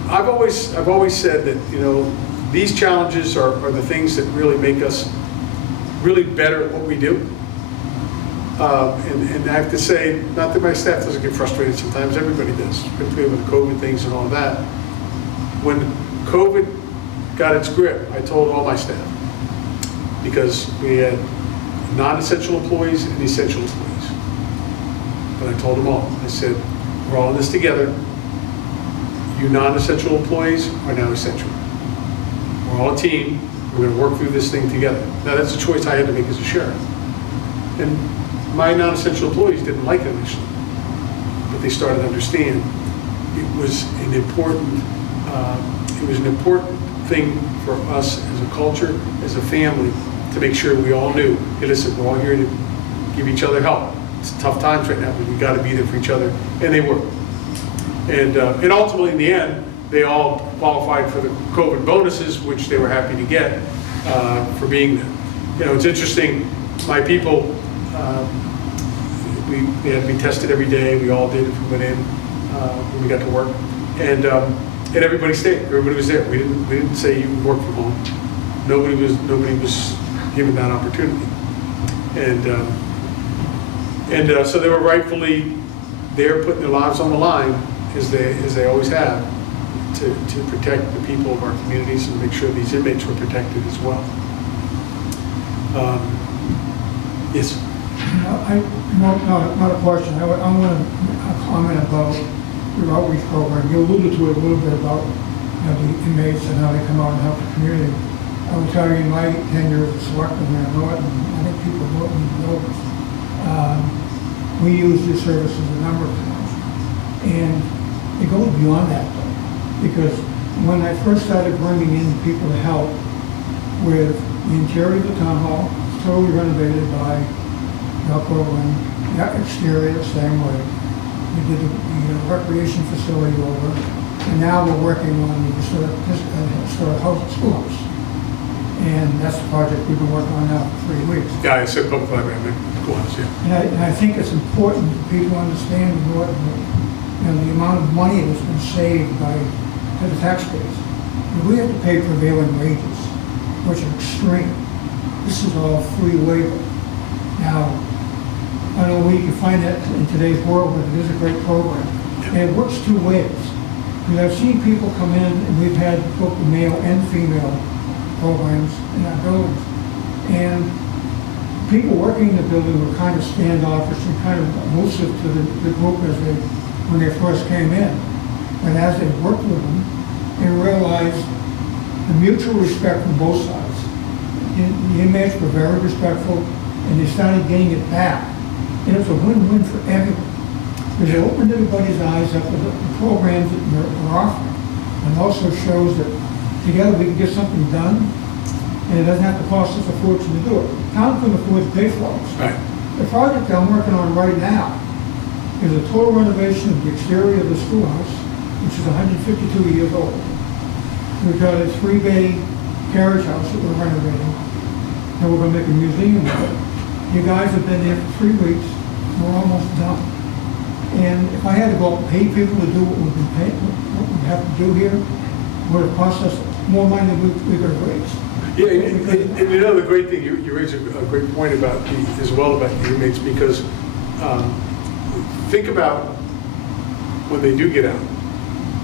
I've always said that, you know, these challenges are the things that really make us really better at what we do. And I have to say, not that my staff doesn't get frustrated sometimes, everybody does, particularly with the COVID things and all that. When COVID got its grip, I told all my staff, because we had non-essential employees and essential employees. But I told them all, I said, we're all in this together. You non-essential employees are now essential. We're all a team. We're going to work through this thing together. Now, that's a choice I had to make as a sheriff. And my non-essential employees didn't like it initially, but they started to understand it was an important thing for us as a culture, as a family, to make sure we all knew, hey, listen, we're all here to give each other help. It's tough times right now, but we got to be there for each other, and they were. And ultimately, in the end, they all qualified for the COVID bonuses, which they were happy to get for being there. You know, it's interesting. My people, we had to be tested every day. We all did if we went in when we got to work, and everybody stayed. Everybody was there. We didn't say you can work from home. Nobody was given that opportunity, and so they were rightfully there, putting their lives on the line as they always have, to protect the people of our communities and make sure these inmates were protected as well. Yes. Not a question. I want to comment about your outreach program. You alluded to it a little bit about, you know, the inmates and how they come out and help the community. I will tell you, in my tenure as a selectman here in Norton, I think people in Norton know this. We use these services a number of times, and it goes beyond that, though, because when I first started bringing in people to help with the interior of the town hall, it's totally renovated by our program. The exterior, same way. We did the recreation facility over, and now we're working on the historic schoolhouse. And that's the project we've been working on now for 3 weeks. Yeah, I said public library, schools, yeah. And I think it's important that people understand what, you know, the amount of money that's been saved to the taxpayers. We have to pay prevailing wages, which are extreme. This is all free labor. Now, I don't know where you can find that in today's world, but it is a great program. And it works two ways. Because I've seen people come in, and we've had both male and female programs in our buildings. And people working in the building were kind of standoffish and kind of elusive to the group when they first came in. But as they worked with them, they realized the mutual respect from both sides. The inmates were very respectful, and they started getting it back. And it was a win-win for everyone. Because it opened everybody's eyes up to the programs that we're offering. And also shows that together we can get something done, and it doesn't have to cost us a fortune to do it. Town can afford to pay for it. Right. The project I'm working on right now is a total renovation of the exterior of the schoolhouse, which is 152 years old. We've got a 3-bay carriage house that we're renovating, and we're going to make a museum of it. You guys have been there for 3 weeks, and we're almost done. And if I had to go out and pay people to do what we have to do here, it would have cost us more money than we could have raised. Yeah, and you know, the great thing, you raise a great point about as well about the inmates, because think about when they do get out,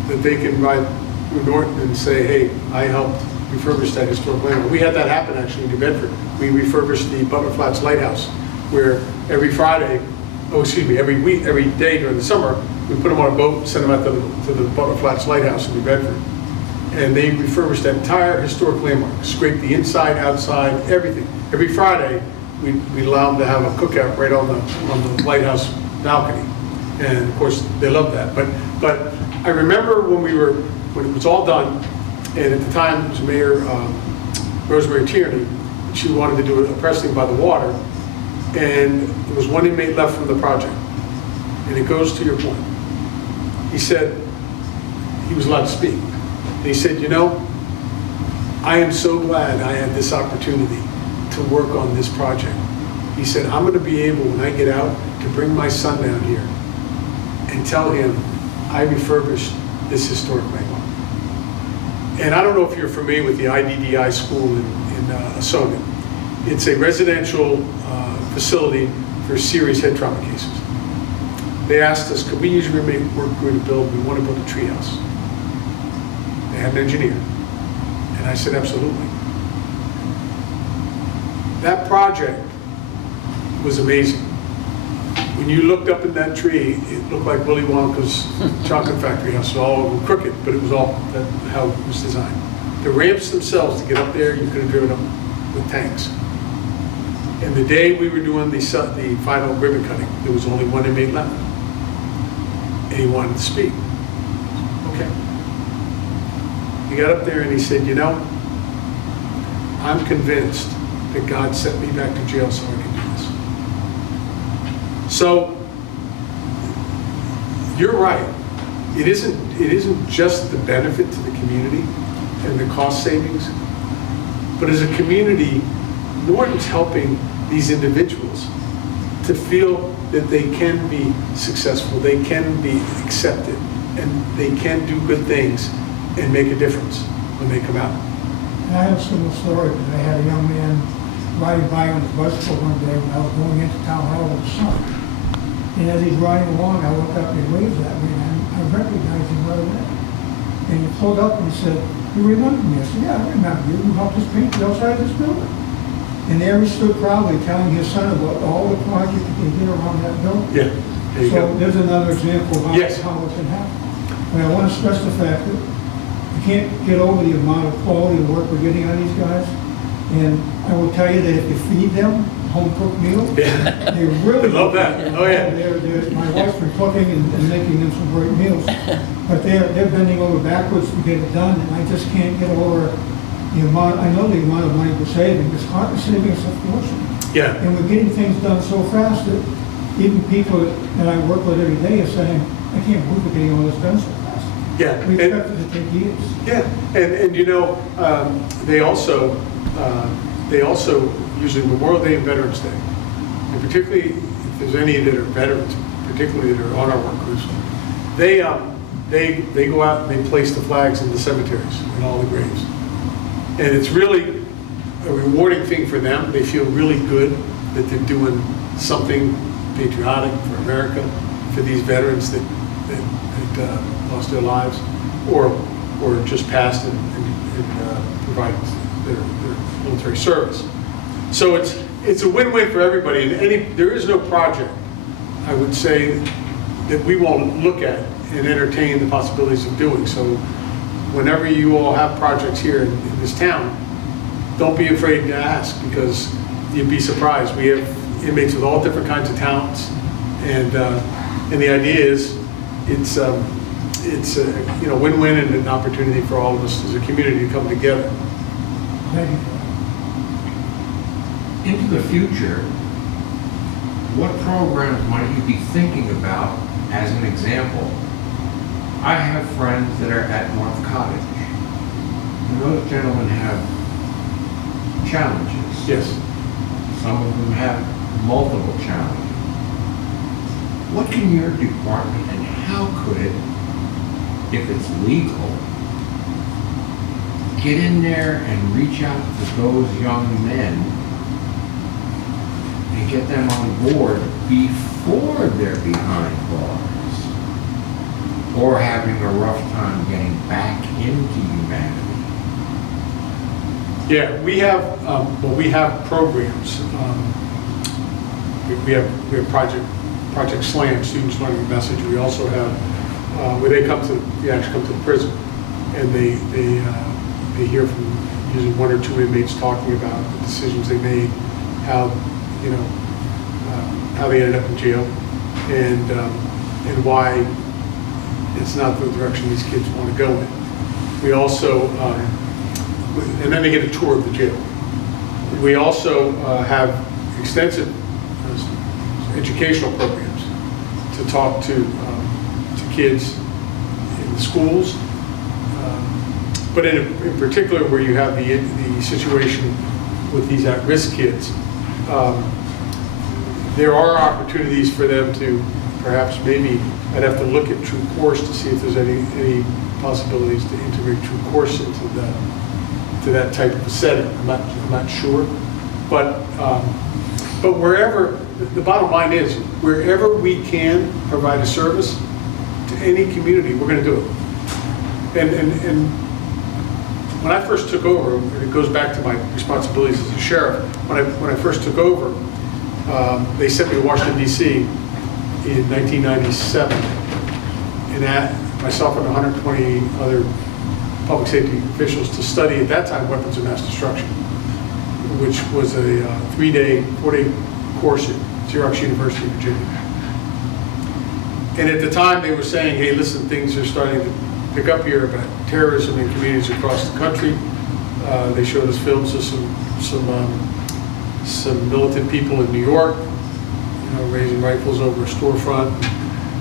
that they can ride through Norton and say, hey, I helped refurbish that historic landmark. We had that happen actually in New Bedford. We refurbished the Butler Flats Lighthouse, where every day during the summer, we put them on a boat and send them out to the Butler Flats Lighthouse in New Bedford. And they refurbished that entire historic landmark, scraped the inside, outside, everything. Every Friday, we'd allow them to have a cookout right on the lighthouse balcony. And of course, they loved that. But I remember when it was all done, and at the time it was Mayor Rosemary Tierney, she wanted to do a press thing by the water, and there was one inmate left from the project. And it goes to your point. He said, he was allowed to speak. And he said, you know, I am so glad I had this opportunity to work on this project. He said, I'm going to be able, when I get out, to bring my son down here and tell him I refurbished this historic landmark. And I don't know if you're familiar with the IDDI school in Asogan. It's a residential facility for serious head trauma cases. They asked us, could we use your inmate work crew to build, we want to build a treehouse. They had an engineer. And I said, absolutely. That project was amazing. When you looked up in that tree, it looked like Willy Wonka's chocolate factory house. It was all crooked, but it was all how it was designed. The ramps themselves to get up there, you could have driven them with tanks. And the day we were doing the final ribbon cutting, there was only one inmate left. And he wanted to speak. Okay. He got up there and he said, you know, I'm convinced that God sent me back to jail so I can do this. So, you're right. It isn't just the benefit to the community and the cost savings, but as a community, Norton's helping these individuals to feel that they can be successful, they can be accepted, and they can do good things and make a difference when they come out. And I have a similar story, because I had a young man riding by on his bicycle one day when I was going into town hall with his son. And as he's riding along, I looked up and he waved at me, and I recognized him right away. And he pulled up and he said, you remember me? I said, yeah, I remember you. You helped us paint the outside of this building. And there he stood proudly telling his son about all the projects that they did around that building. Yeah, there you So go. there's another example of Yes. how it can happen. And I want to stress the fact that you can't get over the amount of quality of work we're getting on these guys. And I will tell you that if you feed them home-cooked meals, Yeah. they really I love that. Oh, yeah. My wife's been cooking and making them some great meals. But they're bending over backwards to get it done, and I just can't get over the amount, I know the amount of money we're saving. It's hard to saving us a fortune. Yeah. And we're getting things done so fast that even people that I work with every day are saying, I can't believe we're getting all this done so fast. Yeah. We And- expected it to take years. Yeah, and you know, they also usually Memorial Day and Veterans Day, and particularly if there's any that are veterans, particularly that are on our work crews, they go out and they place the flags in the cemeteries and all the graves, and it's really a rewarding thing for them. They feel really good that they're doing something patriotic for America, for these veterans that lost their lives, or just passed and provided their military service. So it's a win-win for everybody. And there is no project, I would say, that we won't look at and entertain the possibilities of doing. So whenever you all have projects here in this town, don't be afraid to ask, because you'd be surprised. We have inmates with all different kinds of talents, and the idea is it's a win-win and an opportunity for all of us as a community to come together. Thank you. Into the future, what programs might you be thinking about? As an example, I have friends that are at North Cottage, and those gentlemen have challenges. Yes. Some of them have multiple challenges. What can your department, and how could it, if it's legal, get in there and reach out to those young men and get them on board before they're behind bars or having a rough time getting back into humanity? Yeah, we have programs. We have Project Slam, Students Learning the Message. We also have where they actually come to the prison, and they hear from usually one or two inmates talking about the decisions they made, how they ended up in jail, and why it's not the direction these kids want to go in. We also, and then they get a tour of the jail. We also have extensive educational programs to talk to kids in the schools, but in particular where you have the situation with these at-risk kids, there are opportunities for them to perhaps maybe, I'd have to look at True Course to see if there's any possibilities to integrate True Course into that type of a setting. I'm not sure, but wherever, the bottom line is, wherever we can provide a service to any community, we're going to do it. And when I first took over, and it goes back to my responsibilities as a sheriff, when I first took over, they sent me to Washington, D.C. in 1997, and myself and 120 other public safety officials to study, at that time, weapons of mass destruction, which was a 4-day course at Xerox University, Virginia. And at the time, they were saying, hey, listen, things are starting to pick up here about terrorism in communities across the country. They showed us films of some militant people in New York, raising rifles over a storefront.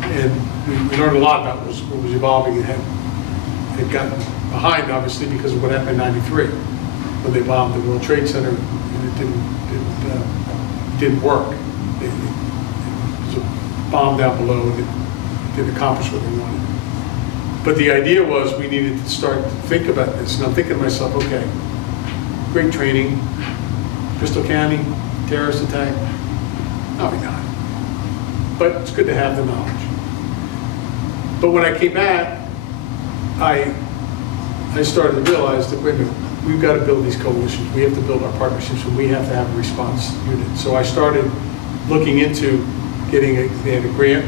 And we learned a lot about what was evolving and had gotten behind, obviously, because of what happened in '93 when they bombed the World Trade Center, and it didn't work. It was a bomb down below, and it didn't accomplish what they wanted. But the idea was we needed to start to think about this. And I'm thinking to myself, okay, great training, Bristol County, terrorist attack, probably not. But it's good to have the knowledge. But when I came back, I started to realize that, wait a minute, we've got to build these coalitions. We have to build our partnerships, and we have to have a response unit. So I started looking into getting they had a grant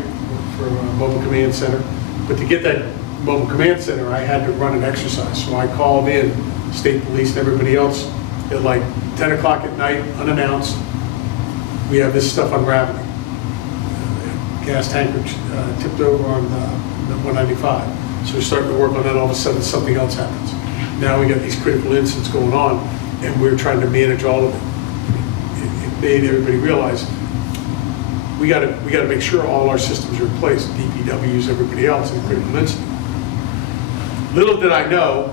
for a mobile command center. But to get that mobile command center, I had to run an exercise. So I called in state police and everybody else at like 10 o'clock at night, unannounced. We have this stuff unraveling. Gas tanker tipped over on 195. So we're starting to work on that. All of a sudden, something else happens. Now we got these critical incidents going on, and we're trying to manage all of it. It made everybody realize we got to make sure all our systems are in place. DPWs, everybody else, in a critical incident. Little did I know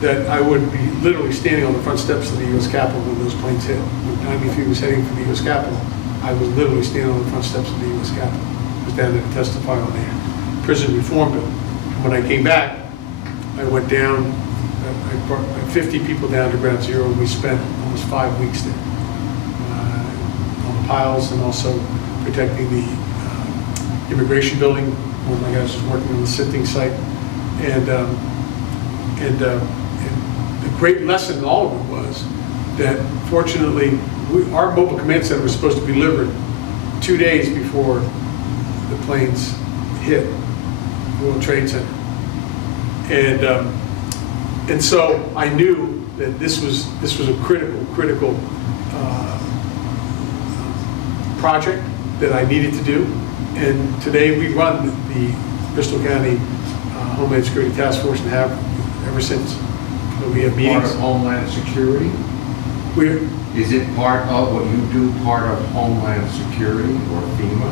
that I would be literally standing on the front steps of the U.S. Capitol when those planes hit. When 93 was heading for the U.S. Capitol, I was literally standing on the front steps of the U.S. Capitol. I was down there to testify on the prison reform bill. When I came back, I went down, I brought 50 people down to Ground Zero, and we spent almost 5 weeks there on the piles and also protecting the immigration building. One of my guys was working on the sifting site. And the great lesson in all of it was that, fortunately, our mobile command center was supposed to be delivered 2 days before the planes hit the World Trade Center. And so I knew that this was a critical project that I needed to do. And today we run the Bristol County Homeland Security Task Force and have ever since. So we have meetings. Part of Homeland Security? Is it part of what you do, part of Homeland Security or FEMA?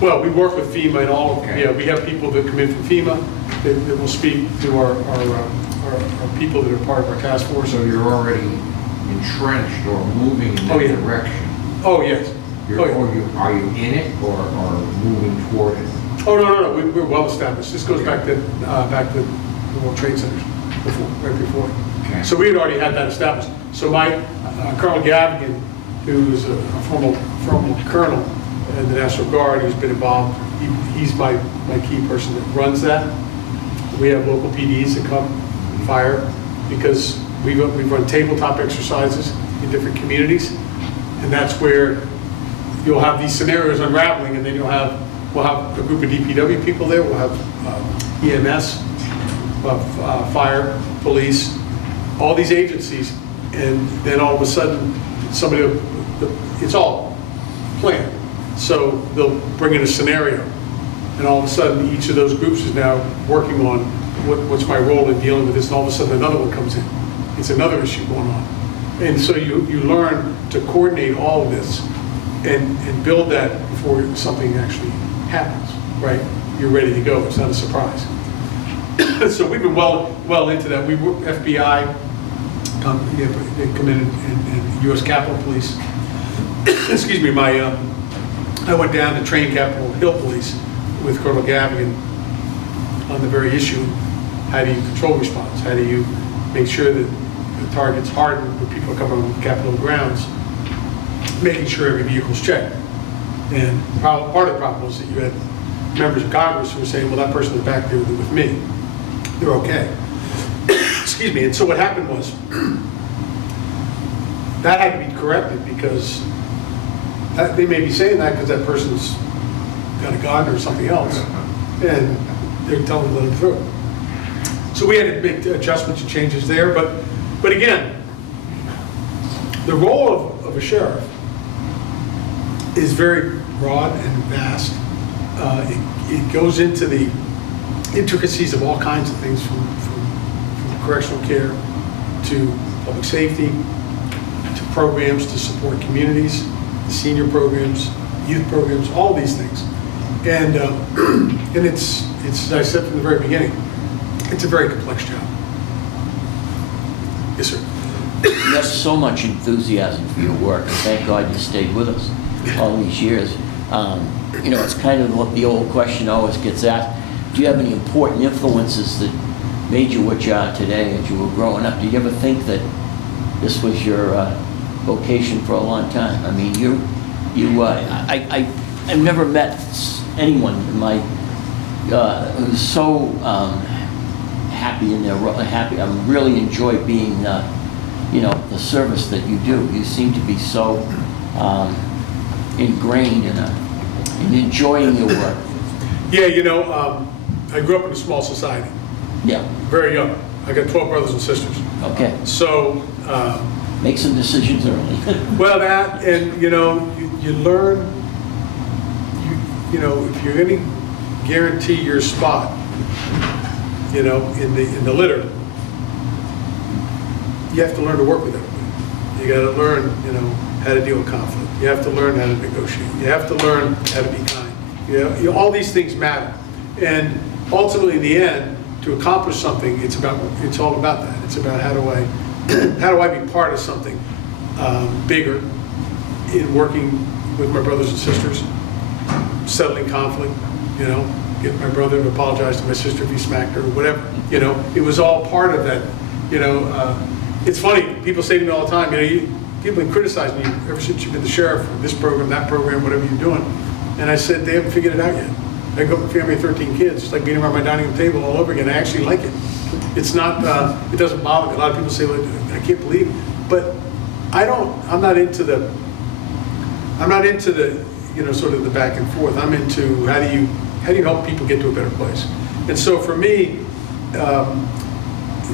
Well, we work with FEMA and all of, Okay. yeah, we have people that come in from FEMA that will speak to our people that are part of our task force. So you're already entrenched or moving in that Oh, yeah. direction? Oh, yes. You're, Oh, yeah. are you in it or moving toward it? Oh, no, we're well established. This goes back to the World Trade Centers right before. Okay. So we had already had that established. So my Colonel Gavigan, who is a former colonel in the National Guard, who's been involved, he's my key person that runs that. We have local PDs that come fire because we run tabletop exercises in different communities, and that's where you'll have these scenarios unraveling, and then we'll have a group of DPW people there, we'll have EMS, we'll have fire, police, all these agencies, and then all of a sudden, it's all planned. So they'll bring in a scenario, and all of a sudden, each of those groups is now working on what's my role in dealing with this, and all of a sudden another one comes in. it's another issue going on. And so you learn to coordinate all of this and build that before something actually happens, right? You're ready to go, it's not a surprise. So we've been well into that. We were FBI, they come in and U.S. Capitol Police. Excuse me, I went down to train Capitol Hill Police with Colonel Gavigan on the very issue. How do you control response? How do you make sure that the target's hardened when people are coming on Capitol grounds, making sure every vehicle's checked? And part of the problem was that you had members of Congress who were saying, well, that person is back there with me. They're okay. Excuse me. And so what happened was, that had to be corrected because they may be saying that because that person's got a gun or something else, and they're telling them to let them through. So we had to make adjustments and changes there, but again, the role of a sheriff is very broad and vast. It goes into the intricacies of all kinds of things, from correctional care to public safety, to programs to support communities, senior programs, youth programs, all these things. And it's as I said from the very beginning, it's a very complex job. Yes, sir. You have so much enthusiasm for your work, and thank God you stayed with us all these years. You know, it's kind of what the old question always gets asked. Do you have any important influences that made you what you are today as you were growing up? Did you ever think that this was your vocation for a long time? I mean, I've never met anyone in my who's so happy in their happy. I really enjoy being, you know, the service that you do. You seem to be so ingrained in enjoying your work. Yeah, you know, I grew up in a small society. Yeah. Very young. I got 12 brothers and sisters. Okay. So. Make some decisions early. Well, that, and you know, you learn, you know, if you're going to guarantee your spot, you know, in the litter, you have to learn to work with everybody. You got to learn, you know, how to deal with conflict. You have to learn how to negotiate. You have to learn how to be kind. You know, all these things matter. And ultimately, in the end, to accomplish something, it's all about that. It's about how do I be part of something bigger in working with my brothers and sisters, settling conflict, you know, get my brother to apologize to my sister if he smacked her or whatever. You know, it was all part of that. You know, it's funny, people say to me all the time, you know, people have been criticizing you ever since you've been the sheriff, this program, that program, whatever you're doing. And I said, they haven't figured it out yet. I grew up with a family of 13 kids. It's like being around my dining room table all over again. I actually like it. It's not, it doesn't bother me. A lot of people say, well, I can't believe it. But I'm not into the, you know, sort of the back and forth. I'm into how do you help people get to a better place? And so for me,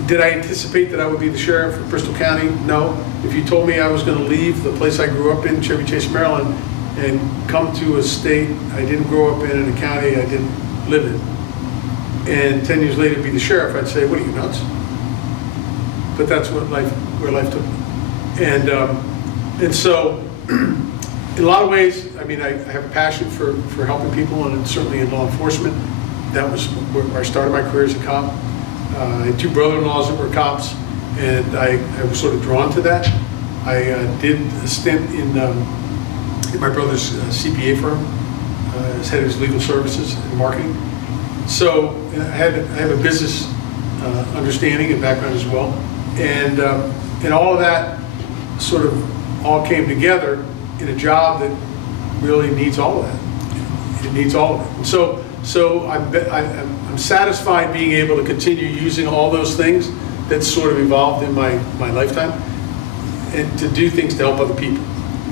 did I anticipate that I would be the sheriff of Bristol County? No. If you told me I was going to leave the place I grew up in, Chevy Chase, Maryland, and come to a state I didn't grow up in a county I didn't live in, and 10 years later be the sheriff, I'd say, what are you, nuts? But that's where life took me. And so, in a lot of ways, I mean, I have a passion for helping people, and certainly in law enforcement. That was where I started my career as a cop. I had two brother-in-laws that were cops, and I was sort of drawn to that. I did a stint in my brother's CPA firm as head of his legal services and marketing. So I have a business understanding and background as well, and all of that sort of all came together in a job that really needs all of that. It needs all of it. And so I'm satisfied being able to continue using all those things that sort of evolved in my lifetime, and to do things to help other people,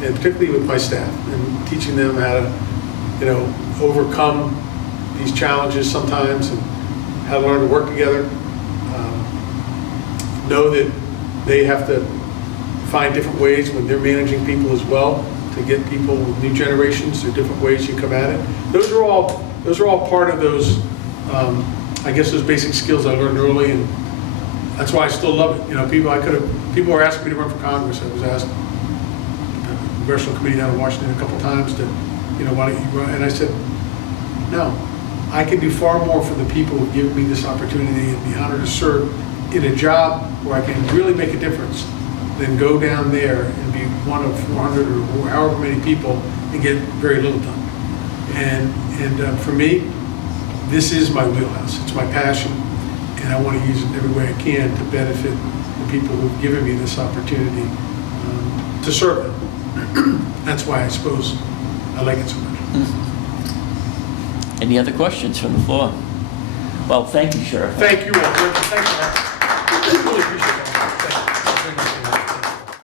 and particularly with my staff, and teaching them how to, you know, overcome these challenges sometimes, and how to learn to work together. Know that they have to find different ways when they're managing people as well, to get people with new generations. There are different ways you come at it. Those are all part of those, I guess, those basic skills I learned early, and That's why I still love it. You know, people were asking me to run for Congress. I was asked, congressional committee down in Washington a couple times to, you know, why don't you run? And I said, no, I can do far more for the people who've given me this opportunity and be honored to serve in a job where I can really make a difference than go down there and be one of 400 or however many people and get very little done. And for me, this is my wheelhouse. It's my passion, and I want to use it in every way I can to benefit the people who've given me this opportunity to serve them. That's why I suppose I like it so much. Any other questions from the floor? Well, thank you, Sheriff. Thank you all. Thank you. I really appreciate that.